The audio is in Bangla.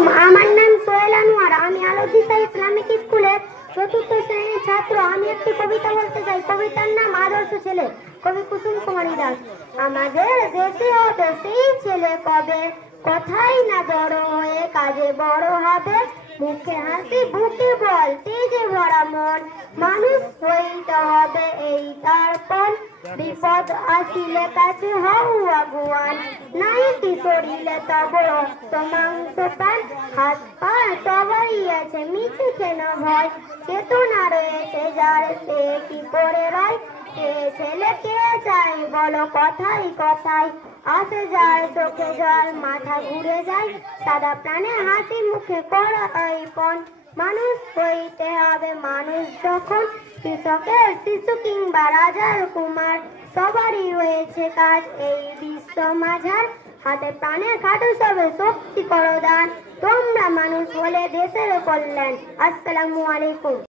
আলাইকুম। আমার নাম সোহেল আনোয়ার। আমি আলোদিসা ইসলামিক স্কুলের চতুর্থ শ্রেণীর ছাত্র। আমি একটি কবিতা বলতে চাই। কবিতার নাম আদর্শ ছেলে, কবি কুসুম কুমারী দাস। আমাদের দেশে হবে সেই ছেলে কবে, কথাই না বড় হয়ে কাজে বড় হবে। মুখে হাসি বুকে বল তেজে ভরা মন, মানুষ হইতে হবে এই তারপর। বিপদ আসিলে কাছে হও আগুয়ান, নাইটি শরীরে তব রক্ত মাংস প্রাণ। হাত পা সবারই আছে মিছে কেন ভয়, চেতনা রয়েছে যার সে কি করে রয়। সে ছেলে কে চাই বলো কথাই কথাই, আসে যার চোখে জল মাথা ঘুরে যায়। সাদা প্রাণে হাসি মুখে করাই পণ, মানুষ হইতে হবে মানুষ যখন। কৃষকের শিশু কিংবা রাজার কুমার, সবারই রয়েছে কাজ এই বিশ্ব মাঝার। হাতে প্রাণে খাটো সবে শক্তি করো দান, তোমরা মানুষ হলে দেশের কল্যাণ। আসসালামু আলাইকুম।